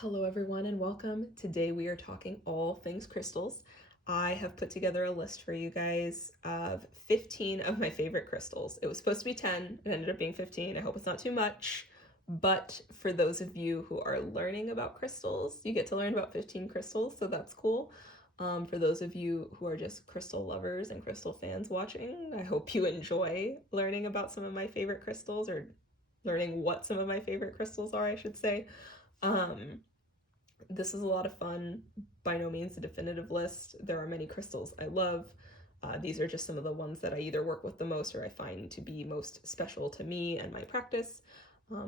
Hello everyone and welcome. Today we are talking all things crystals. I have put together a list for you guys of 15 of my favorite crystals. It was supposed to be 10, it ended up being 15. I hope it's not too much, but for those of you who are learning about crystals, you get to learn about 15 crystals, so that's cool. For those of you who are just crystal lovers and crystal fans watching, I hope you enjoy learning about some of my favorite crystals, or learning what some of my favorite crystals are, I should say. This is a lot of fun. By no means a definitive list. There are many crystals I love. These are just some of the ones that I either work with the most or I find to be most special to me and my practice.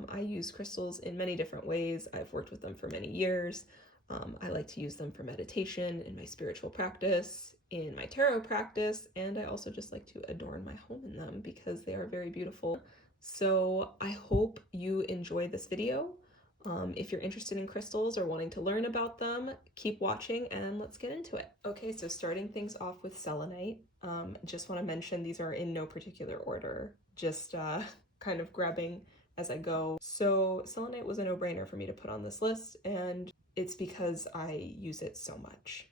I use crystals in many different ways. I've worked with them for many years. I like to use them for meditation, in my spiritual practice, in my tarot practice, and I also just like to adorn my home in them because they are very beautiful. So I hope you enjoy this video. If you're interested in crystals or wanting to learn about them, keep watching and let's get into it. Okay, so starting things off with selenite. Just want to mention these are in no particular order, just kind of grabbing as I go. So selenite was a no-brainer for me to put on this list, and it's because I use it so much.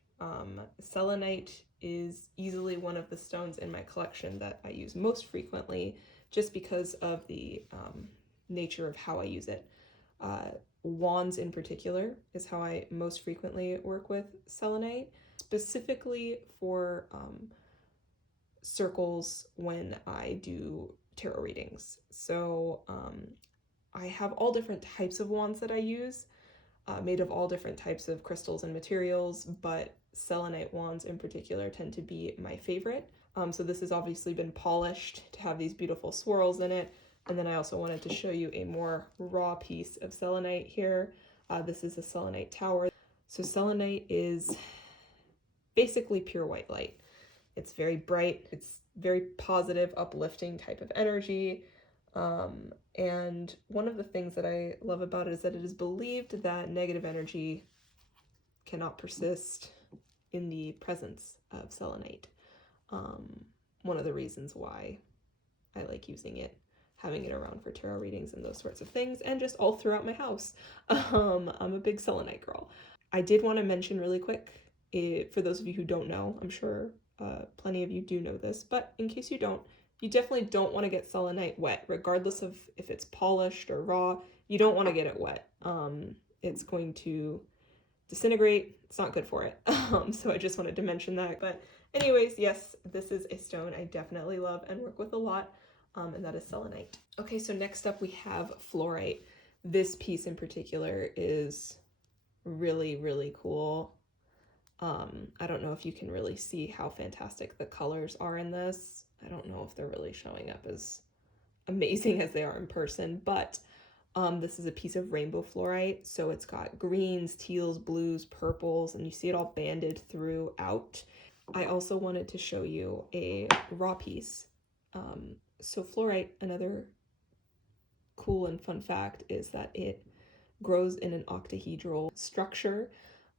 Selenite is easily one of the stones in my collection that I use most frequently, just because of the nature of how I use it. Wands in particular is how I most frequently work with selenite, specifically for circles when I do tarot readings. So I have all different types of wands that I use, made of all different types of crystals and materials, but selenite wands in particular tend to be my favorite. So this has obviously been polished to have these beautiful swirls in it. And then I also wanted to show you a more raw piece of selenite here. This is a selenite tower. So selenite is basically pure white light. It's very bright. It's very positive, uplifting type of energy. And one of the things that I love about it is that it is believed that negative energy cannot persist in the presence of selenite. One of the reasons why I like using it, having it around for tarot readings and those sorts of things, and just all throughout my house. I'm a big selenite girl. I did want to mention really quick, for those of you who don't know, I'm sure plenty of you do know this, but in case you don't, you definitely don't want to get selenite wet, regardless of if it's polished or raw. You don't want to get it wet. It's going to disintegrate. It's not good for it. So I just wanted to mention that. But anyways, yes, this is a stone I definitely love and work with a lot. And that is selenite. Okay, so next up we have fluorite. This piece in particular is really, really cool. I don't know if you can really see how fantastic the colors are in this. I don't know if they're really showing up as amazing as they are in person, but this is a piece of rainbow fluorite. So it's got greens, teals, blues, purples, and you see it all banded throughout. I also wanted to show you a raw piece. So fluorite, another cool and fun fact is that it grows in an octahedral structure.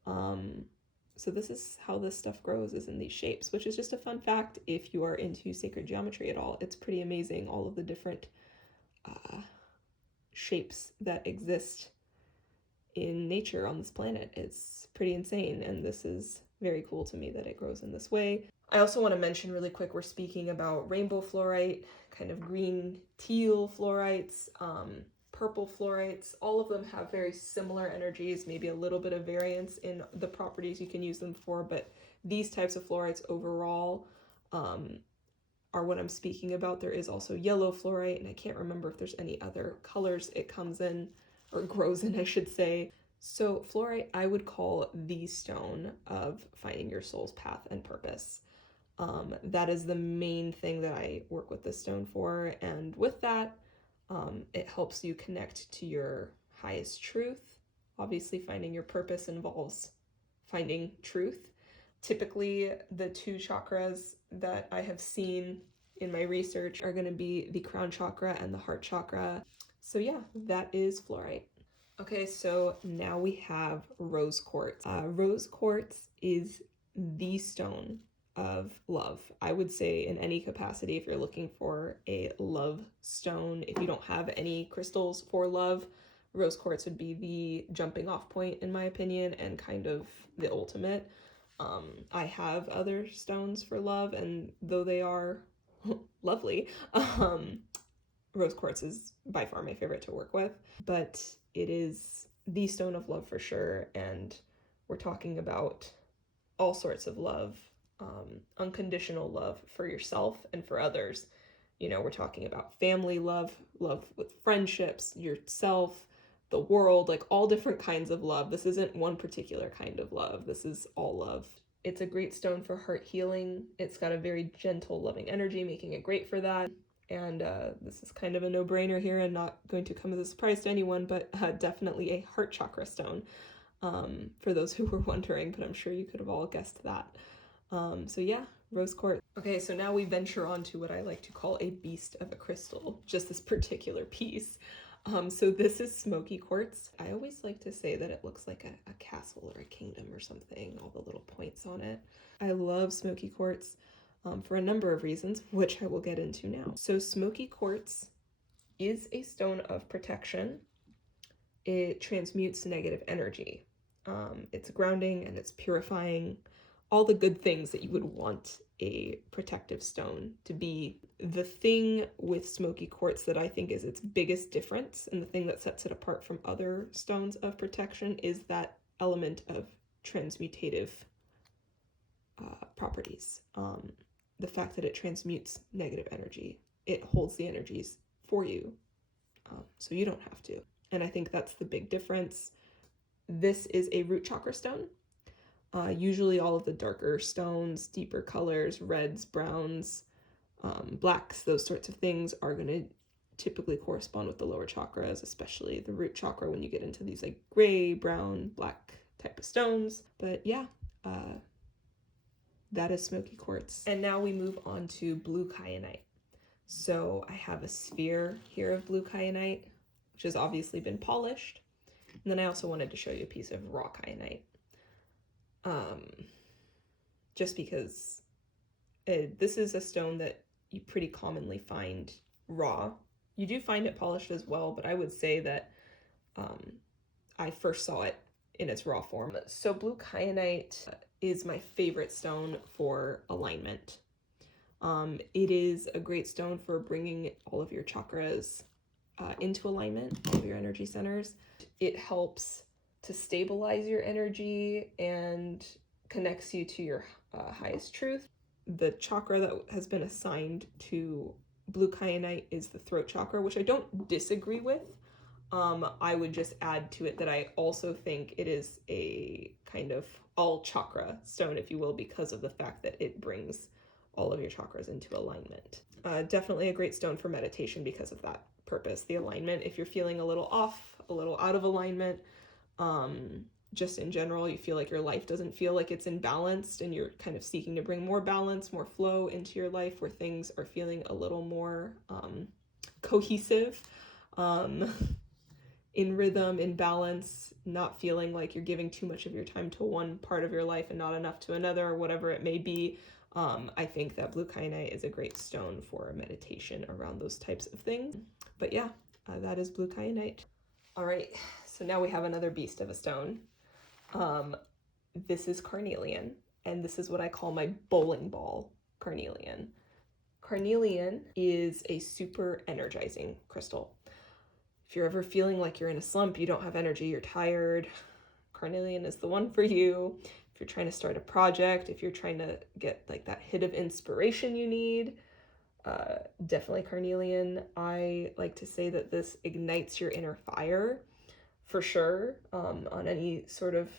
So this is how this stuff grows, is in these shapes, which is just a fun fact if you are into sacred geometry at all. It's pretty amazing, all of the different shapes that exist in nature on this planet. It's pretty insane, and this is very cool to me that it grows in this way. I also want to mention really quick, we're speaking about rainbow fluorite, kind of green teal fluorites, purple fluorites. All of them have very similar energies, maybe a little bit of variance in the properties you can use them for, but these types of fluorites overall are what I'm speaking about. There is also yellow fluorite, and I can't remember if there's any other colors it comes in, or grows in, I should say. So fluorite, I would call the stone of finding your soul's path and purpose. That is the main thing that I work with this stone for, and with that, it helps you connect to your highest truth. Obviously, finding your purpose involves finding truth. Typically, the two chakras that I have seen in my research are going to be the crown chakra and the heart chakra. So yeah, that is fluorite. Okay, so now we have rose quartz. Rose quartz is the stone of love. I would say in any capacity, if you're looking for a love stone, if you don't have any crystals for love, rose quartz would be the jumping off point in my opinion and kind of the ultimate. I have other stones for love, and though they are lovely, rose quartz is by far my favorite to work with, but it is the stone of love for sure, and we're talking about all sorts of love, unconditional love for yourself and for others. You know, we're talking about family love, love with friendships, yourself, the world, like all different kinds of love. This isn't one particular kind of love. This is all love. It's a great stone for heart healing. It's got a very gentle, loving energy, making it great for that. And this is kind of a no-brainer here and not going to come as a surprise to anyone, but definitely a heart chakra stone, for those who were wondering, but I'm sure you could have all guessed that. So yeah, rose quartz. Okay, so now we venture on to what I like to call a beast of a crystal, just this particular piece. So this is Smoky Quartz. I always like to say that it looks like a castle or a kingdom or something, all the little points on it. I love Smoky Quartz for a number of reasons, which I will get into now. So Smoky Quartz is a stone of protection. It transmutes negative energy. It's grounding and it's purifying, all the good things that you would want a protective stone to be. The thing with Smoky Quartz that I think is its biggest difference and the thing that sets it apart from other stones of protection is that element of transmutative properties. The fact that it transmutes negative energy. It holds the energies for you, so you don't have to. And I think that's the big difference. This is a root chakra stone. Usually all of the darker stones, deeper colors, reds, browns, blacks, those sorts of things are going to typically correspond with the lower chakras, especially the root chakra when you get into these like gray, brown, black type of stones. But yeah, that is Smoky Quartz. And now we move on to blue kyanite. So I have a sphere here of blue kyanite, which has obviously been polished. And then I also wanted to show you a piece of raw kyanite. Just because this is a stone that you pretty commonly find raw. You do find it polished as well, but I would say that I first saw it in its raw form. So blue kyanite is my favorite stone for alignment. It is a great stone for bringing all of your chakras into alignment, all of your energy centers. It helps to stabilize your energy and connects you to your highest truth. The chakra that has been assigned to blue kyanite is the throat chakra, which I don't disagree with. I would just add to it that I also think it is a kind of all chakra stone, if you will, because of the fact that it brings all of your chakras into alignment. Definitely a great stone for meditation because of that purpose, the alignment. If you're feeling a little off, a little out of alignment, just in general, you feel like your life doesn't feel like it's imbalanced and you're kind of seeking to bring more balance, more flow into your life where things are feeling a little more cohesive, in rhythm, in balance, not feeling like you're giving too much of your time to one part of your life and not enough to another, or whatever it may be. I think that blue kyanite is a great stone for meditation around those types of things. But yeah, that is blue kyanite. All right, so now we have another beast of a stone. This is Carnelian, and this is what I call my bowling ball Carnelian. Carnelian is a super energizing crystal. If you're ever feeling like you're in a slump, you don't have energy, you're tired, Carnelian is the one for you. If you're trying to start a project, if you're trying to get like that hit of inspiration you need, definitely Carnelian. I like to say that this ignites your inner fire for sure, on any sort of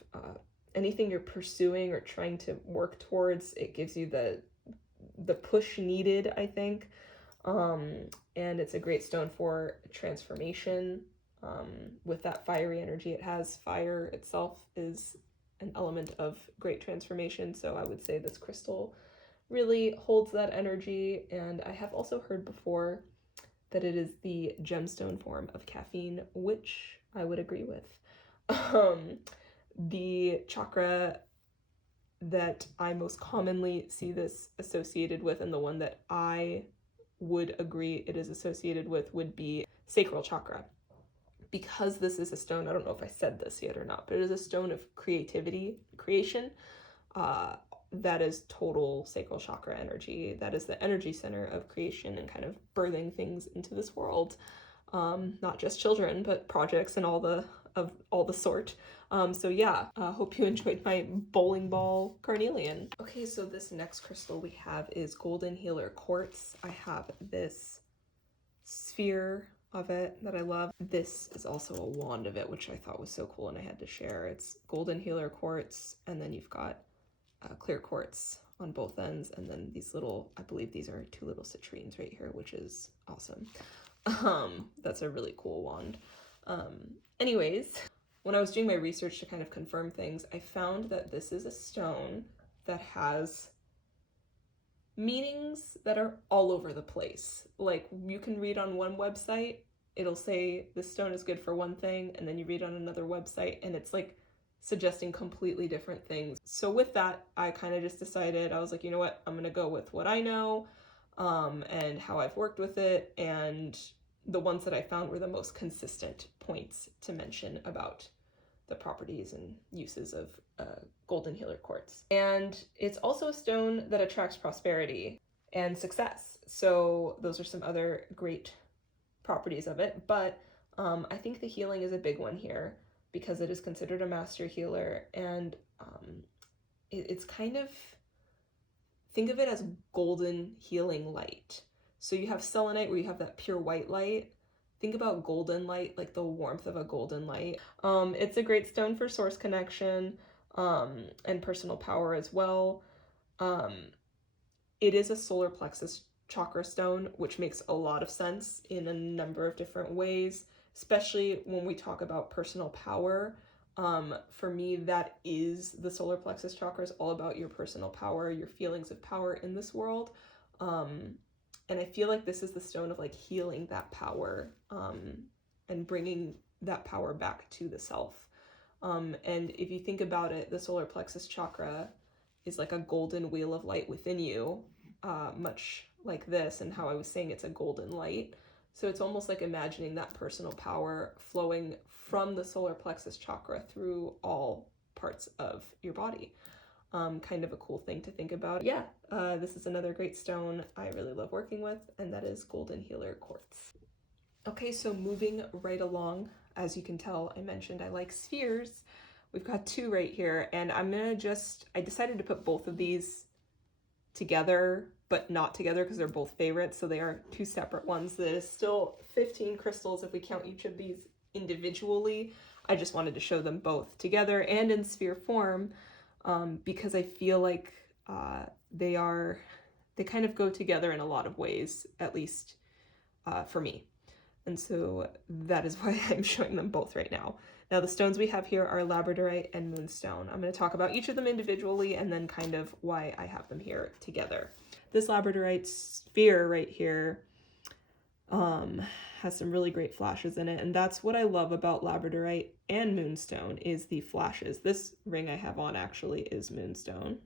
anything you're pursuing or trying to work towards. It gives you the push needed, I think. And it's a great stone for transformation. With that fiery energy it has, fire itself is an element of great transformation, so I would say this crystal really holds that energy. And I have also heard before that it is the gemstone form of caffeine, which I would agree with. The chakra that I most commonly see this associated with, and the one that I would agree it is associated with, would be sacral chakra. because this is a stone, I don't know if I said this yet or not, but it is a stone of creativity, creation. That is total sacral chakra energy. That is the energy center of creation and kind of birthing things into this world. Not just children, but projects and all the sort. So yeah, hope you enjoyed my bowling ball carnelian. Okay, so this next crystal we have is Golden Healer Quartz. I have this sphere of it that I love. This is also a wand of it, which I thought was so cool and I had to share. It's Golden Healer Quartz, and then you've got clear quartz on both ends, and then these little, I believe these are 2 little citrines right here, which is awesome. That's a really cool wand. Anyways, when I was doing my research to kind of confirm things, I found that this is a stone that has meanings that are all over the place. Like, you can read on one website, it'll say this stone is good for one thing, and then you read on another website and it's like suggesting completely different things. So with that, I kind of just decided, I was like, you know what, I'm gonna go with what I know, and how I've worked with it, and the ones that I found were the most consistent points to mention about the properties and uses of Golden Healer Quartz. And it's also a stone that attracts prosperity and success. So those are some other great properties of it, but I think the healing is a big one here, because it is considered a master healer, and it's kind of, think of it as golden healing light. So you have selenite, where you have that pure white light. Think about golden light, like the warmth of a golden light. It's a great stone for source connection, and personal power as well. It is a solar plexus chakra stone, which makes a lot of sense in a number of different ways, especially when we talk about personal power. For me, that is the solar plexus chakra, is all about your personal power, your feelings of power in this world. And I feel like this is the stone of like healing that power, and bringing that power back to the self. And if you think about it, the solar plexus chakra is like a golden wheel of light within you, much like this, and how I was saying it's a golden light. So it's almost like imagining that personal power flowing from the solar plexus chakra through all parts of your body. Kind of a cool thing to think about. Yeah, this is another great stone I really love working with, and that is Golden Healer Quartz. Okay, so moving right along, as you can tell, I mentioned I like spheres. We've got 2 right here, and I decided to put both of these together, but not together because they're both favorites, so they are 2 separate ones. That is still 15 crystals if we count each of these individually. I just wanted to show them both together and in sphere form, because I feel like they kind of go together in a lot of ways, at least for me. And so that is why I'm showing them both right now. Now, the stones we have here are Labradorite and Moonstone. I'm going to talk about each of them individually and then kind of why I have them here together. This Labradorite sphere right here has some really great flashes in it, and that's what I love about Labradorite and Moonstone, is the flashes. This ring I have on actually is Moonstone,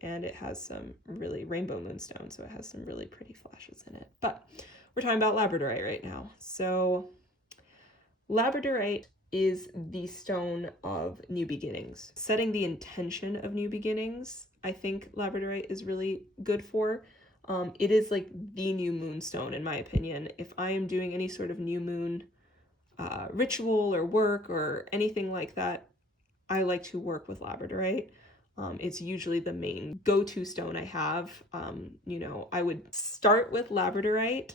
and it has some really rainbow Moonstone, so it has some really pretty flashes in it. But we're talking about Labradorite right now. So Labradorite is the stone of new beginnings. Setting the intention of new beginnings, I think Labradorite is really good for. It is like the new moonstone, in my opinion. If I am doing any sort of new moon ritual or work or anything like that, I like to work with Labradorite. It's usually the main go-to stone I have. I would start with Labradorite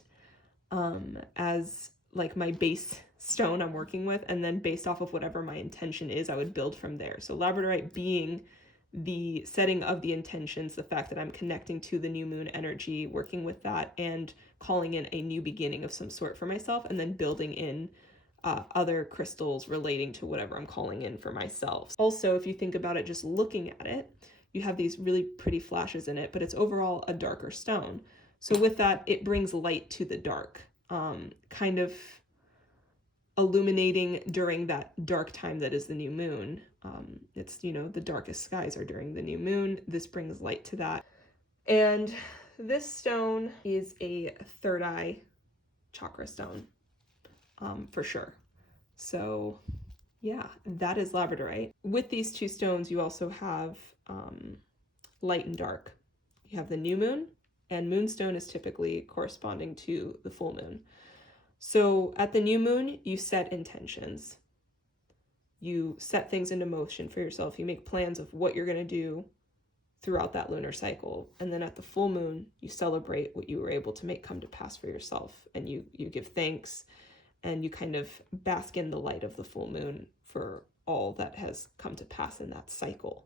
as like my base stone I'm working with, and then based off of whatever my intention is, I would build from there. So Labradorite being the setting of the intentions, the fact that I'm connecting to the new moon energy, working with that and calling in a new beginning of some sort for myself, and then building in other crystals relating to whatever I'm calling in for myself. Also, if you think about it, just looking at it, you have these really pretty flashes in it, but it's overall a darker stone. So with that, it brings light to the dark, kind of illuminating during that dark time that is the new moon. It's, the darkest skies are during the new moon. This brings light to that. And this stone is a third eye chakra stone, for sure. So yeah, that is Labradorite. With these two stones, you also have light and dark. You have the new moon, and Moonstone is typically corresponding to the full moon. So at the new moon, you set intentions. You set things into motion for yourself. You make plans of what you're going to do throughout that lunar cycle. And then at the full moon, you celebrate what you were able to make come to pass for yourself. And you give thanks, and you kind of bask in the light of the full moon for all that has come to pass in that cycle.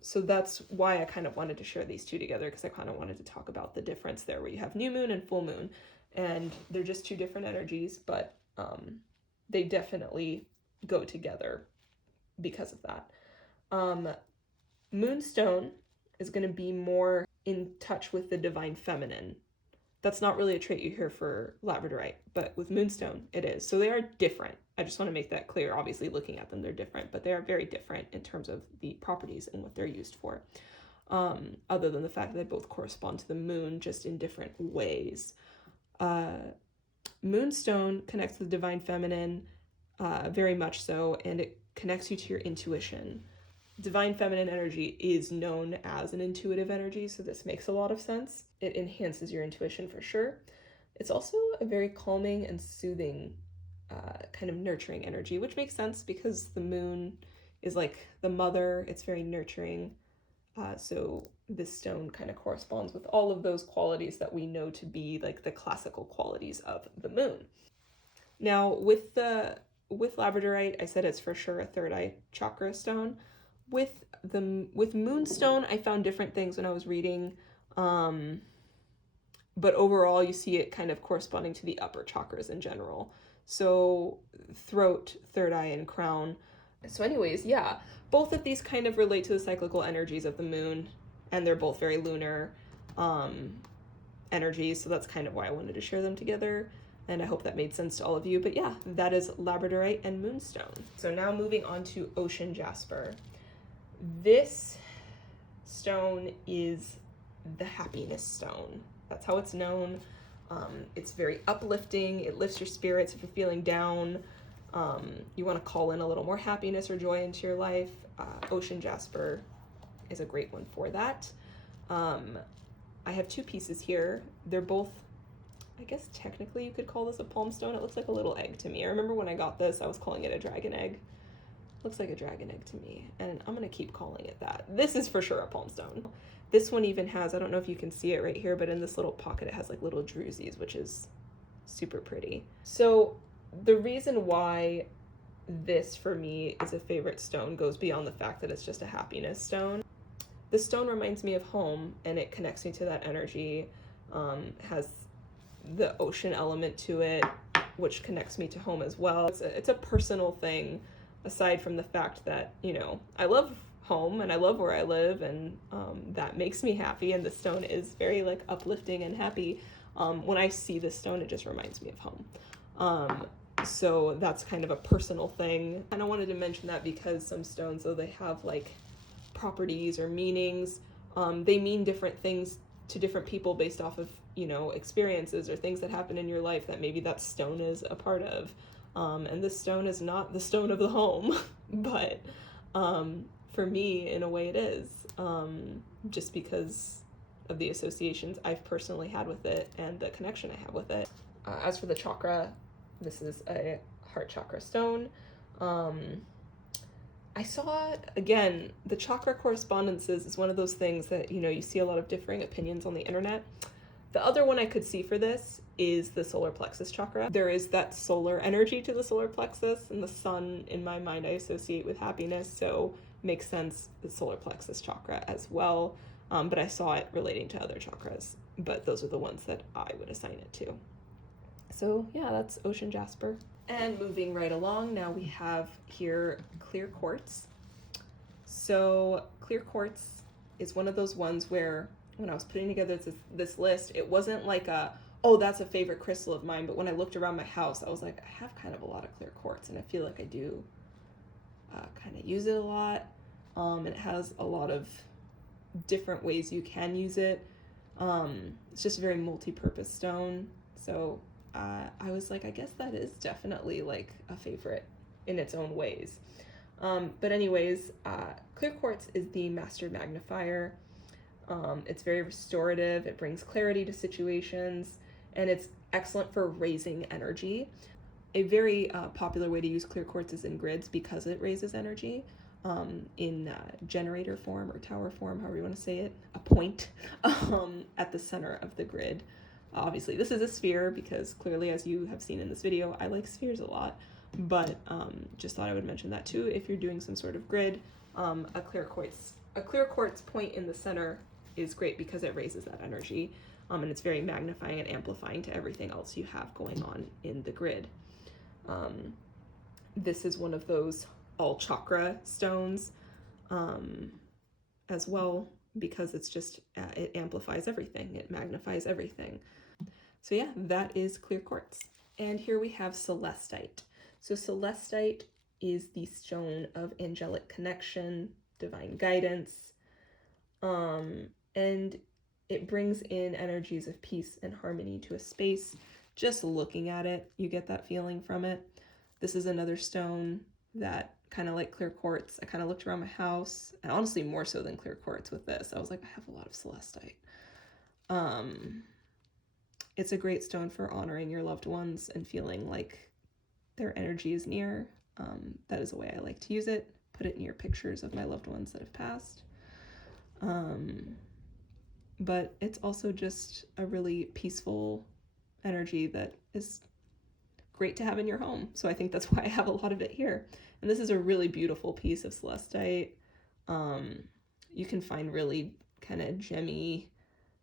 So that's why I kind of wanted to share these two together, because I kind of wanted to talk about the difference there, where you have new moon and full moon, and they're just two different energies, but they definitely go together because of that. Moonstone is going to be more in touch with the divine feminine. That's not really a trait you hear for Labradorite, but with Moonstone, it is. So they are different. I just want to make that clear. Obviously, looking at them, they're different, but they are very different in terms of the properties and what they're used for. Other than the fact that they both correspond to the moon, just in different ways. Moonstone connects to the divine feminine, very much so, and it connects you to your intuition. Divine feminine energy is known as an intuitive energy, so this makes a lot of sense. It enhances your intuition for sure. It's also a very calming and soothing, kind of nurturing energy, which makes sense because the moon is like the mother. It's very nurturing. So this stone kind of corresponds with all of those qualities that we know to be like the classical qualities of the moon. Now with Labradorite, I said it's for sure a third eye chakra stone. With Moonstone, I found different things when I was reading, but overall you see it kind of corresponding to the upper chakras in general. So throat, third eye, and crown. So anyways, yeah, both of these kind of relate to the cyclical energies of the moon, and they're both very lunar energies, so that's kind of why I wanted to share them together. And I hope that made sense to all of you. But yeah, that is Labradorite and Moonstone. So now moving on to Ocean Jasper. This stone is the happiness stone. That's how it's known. It's very uplifting. It lifts your spirits if you're feeling down. You want to call in a little more happiness or joy into your life. Ocean Jasper is a great one for that. I have two pieces here. They're both, I guess technically you could call this a palm stone. It looks like a little egg to me. I remember when I got this, I was calling it a dragon egg. Looks like a dragon egg to me, and I'm gonna keep calling it that. This is for sure a palm stone. This one even has, I don't know if you can see it right here, but in this little pocket it has like little drusies, which is super pretty. So the reason why this for me is a favorite stone goes beyond the fact that it's just a happiness stone. The stone reminds me of home, and it connects me to that energy. Has the ocean element to it, which connects me to home as well. It's a personal thing, aside from the fact that, you know, I love home and I love where I live, and that makes me happy, and the stone is very like uplifting and happy. When I see this stone, it just reminds me of home. So that's kind of a personal thing. And I wanted to mention that because some stones, though they have like properties or meanings, they mean different things to different people based off of, you know, experiences or things that happen in your life that maybe that stone is a part of. And this stone is not the stone of the home, but for me, in a way it is, just because of the associations I've personally had with it and the connection I have with it. As for the chakra, this is a heart chakra stone. I saw, again, the chakra correspondences is one of those things that, you know, you see a lot of differing opinions on the internet. The other one I could see for this is the solar plexus chakra. There is that solar energy to the solar plexus, and the sun, in my mind, I associate with happiness, so makes sense the solar plexus chakra as well. But I saw it relating to other chakras, but those are the ones that I would assign it to. So yeah, that's Ocean Jasper. And moving right along, now we have here clear quartz. So clear quartz is one of those ones where when I was putting together this list, it wasn't like oh, that's a favorite crystal of mine, but when I looked around my house, I was like, I have kind of a lot of clear quartz, and I feel like I do kind of use it a lot. And it has a lot of different ways you can use it. It's just a very multi-purpose stone, so I was like, I guess that is definitely like a favorite in its own ways. But anyways, clear quartz is the master magnifier. It's very restorative, it brings clarity to situations, and it's excellent for raising energy. A very popular way to use clear quartz is in grids because it raises energy. In generator form or tower form, however you want to say it, a point at the center of the grid. Obviously, this is a sphere because clearly, as you have seen in this video, I like spheres a lot, but just thought I would mention that too. If you're doing some sort of grid, a clear quartz point in the center is great because it raises that energy, and it's very magnifying and amplifying to everything else you have going on in the grid. This is one of those all chakra stones as well, because it's just, it amplifies everything, it magnifies everything. So yeah, that is clear quartz. And here we have Celestite. So Celestite is the stone of angelic connection, divine guidance, and it brings in energies of peace and harmony to a space. Just looking at it, you get that feeling from it. This is another stone that, kind of like clear quartz, I kind of looked around my house, and honestly more so than clear quartz with this. I was like, I have a lot of Celestite. It's a great stone for honoring your loved ones and feeling like their energy is near. That is a way I like to use it. Put it near pictures of my loved ones that have passed. But it's also just a really peaceful energy that is great to have in your home. So I think that's why I have a lot of it here. And this is a really beautiful piece of Celestite. You can find really kind of gemmy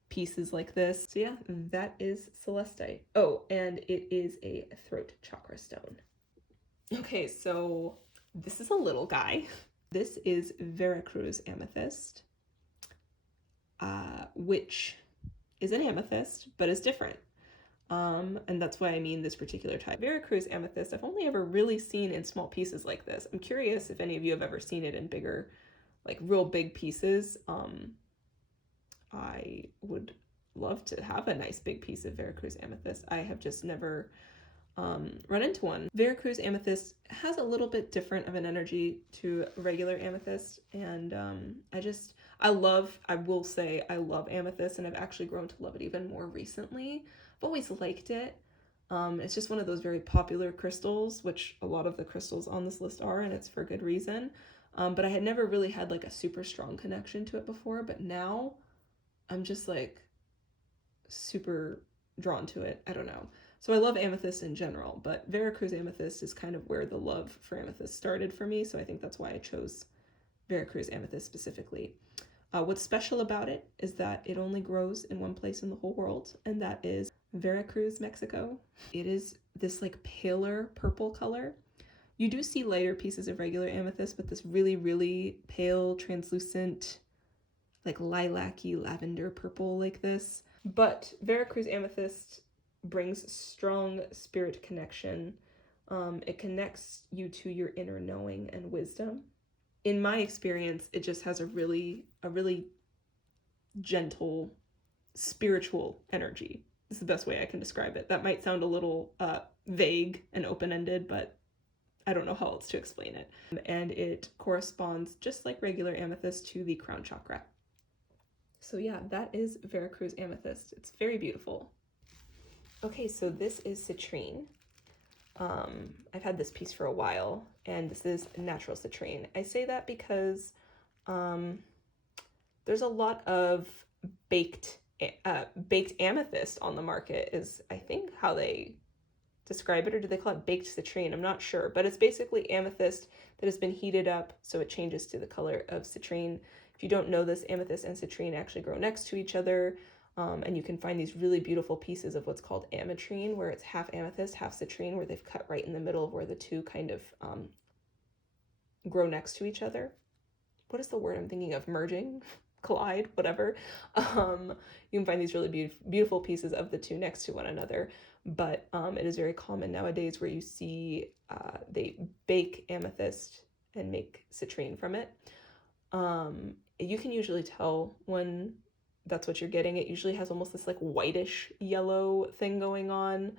pieces like this. So yeah, that is Celestite. Oh, and it is a throat chakra stone. Okay, so this is a little guy. This is Veracruz Amethyst, which is an amethyst, but is different. And that's why I mean this particular type. Veracruz Amethyst, I've only ever really seen in small pieces like this. I'm curious if any of you have ever seen it in bigger, like real big pieces. I would love to have a nice big piece of Veracruz Amethyst. I have just never run into one. Veracruz Amethyst has a little bit different of an energy to regular amethyst, and I will say I love amethyst, and I've actually grown to love it even more recently. I've always liked it. It's just one of those very popular crystals, which a lot of the crystals on this list are, and it's for good reason. But I had never really had like a super strong connection to it before, but now I'm just like super drawn to it. I don't know. So I love amethyst in general, but Veracruz Amethyst is kind of where the love for amethyst started for me, so I think that's why I chose Veracruz Amethyst specifically. What's special about it is that it only grows in one place in the whole world, and that is Veracruz, Mexico. It is this like paler purple color. You do see lighter pieces of regular amethyst, but this really, really pale, translucent, like lilac-y lavender purple like this. But Veracruz Amethyst brings strong spirit connection. It connects you to your inner knowing and wisdom. In my experience, it just has a really gentle, spiritual energy. This is the best way I can describe it. That might sound a little vague and open-ended, but I don't know how else to explain it. And it corresponds, just like regular amethyst, to the crown chakra. So yeah, that is Veracruz Amethyst. It's very beautiful. Okay, so this is Citrine. I've had this piece for a while, and this is natural citrine. I say that because there's a lot of baked amethyst on the market, is I think how they describe it, or do they call it baked citrine? I'm not sure, but it's basically amethyst that has been heated up so it changes to the color of citrine. If you don't know this, amethyst and citrine actually grow next to each other. And you can find these really beautiful pieces of what's called ametrine, where it's half amethyst, half citrine, where they've cut right in the middle of where the two kind of grow next to each other. What is the word I'm thinking of? Merging? Collide? Whatever. You can find these really beautiful pieces of the two next to one another. But it is very common nowadays where you see they bake amethyst and make citrine from it. You can usually tell when that's what you're getting. It usually has almost this like whitish yellow thing going on.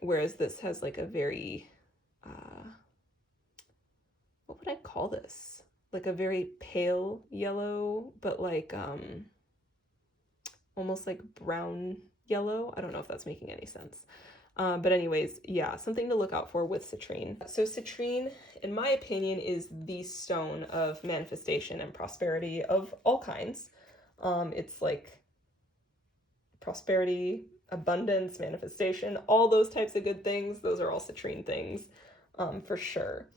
Whereas this has like a very, what would I call this? Like a very pale yellow, but like almost like brown yellow. I don't know if that's making any sense. But anyways, yeah, something to look out for with citrine. So citrine, in my opinion, is the stone of manifestation and prosperity of all kinds. It's like prosperity, abundance, manifestation, all those types of good things. Those are all citrine things, for sure.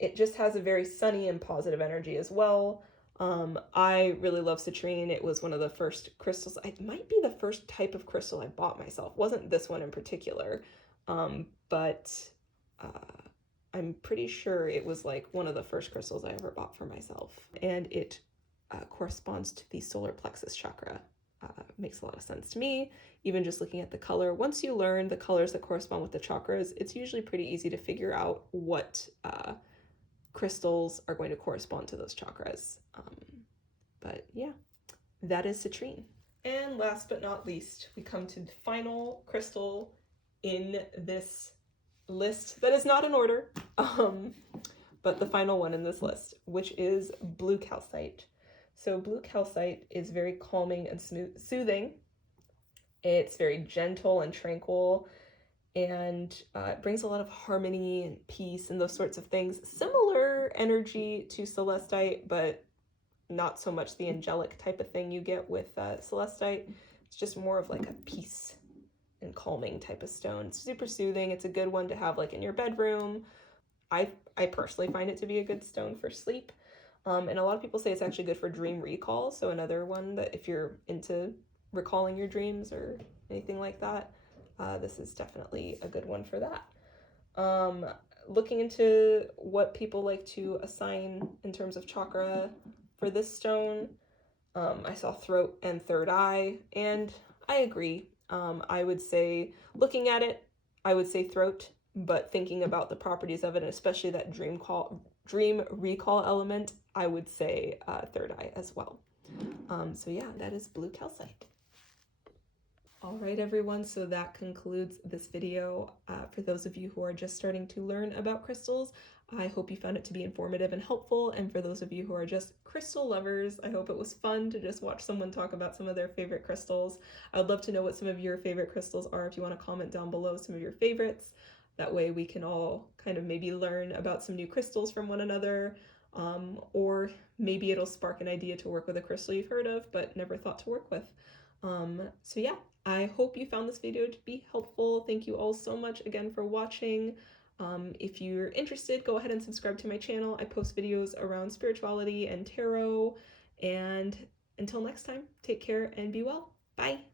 It just has a very sunny and positive energy as well. I really love citrine. It was one of the first crystals. It might be the first type of crystal I bought myself. Wasn't this one in particular, but I'm pretty sure it was like one of the first crystals I ever bought for myself. And it corresponds to the solar plexus chakra. Makes a lot of sense to me, even just looking at the color. Once you learn the colors that correspond with the chakras, it's usually pretty easy to figure out what crystals are going to correspond to those chakras. But yeah, that is citrine. And last but not least, we come to the final crystal in this list that is not in order, but the final one in this list, which is blue calcite. So blue calcite is very calming and soothing. It's very gentle and tranquil, and it brings a lot of harmony and peace and those sorts of things. Similar energy to Celestite, but not so much the angelic type of thing you get with Celestite. It's just more of like a peace and calming type of stone. It's super soothing. It's a good one to have like in your bedroom. I personally find it to be a good stone for sleep. And a lot of people say it's actually good for dream recall. So another one that if you're into recalling your dreams or anything like that, this is definitely a good one for that. Looking into what people like to assign in terms of chakra for this stone, I saw throat and third eye, and I agree. I would say, looking at it, I would say throat, but thinking about the properties of it, and especially that dream recall element, I would say third eye as well. So yeah, that is blue calcite. All right, everyone, so that concludes this video. For those of you who are just starting to learn about crystals, I hope you found it to be informative and helpful. And for those of you who are just crystal lovers, I hope it was fun to just watch someone talk about some of their favorite crystals. I would love to know what some of your favorite crystals are. If you want to comment down below some of your favorites, that way we can all kind of maybe learn about some new crystals from one another, or maybe it'll spark an idea to work with a crystal you've heard of but never thought to work with. So yeah, I hope you found this video to be helpful. Thank you all so much again for watching. If you're interested, go ahead and subscribe to my channel. I post videos around spirituality and tarot. And until next time, take care and be well. Bye.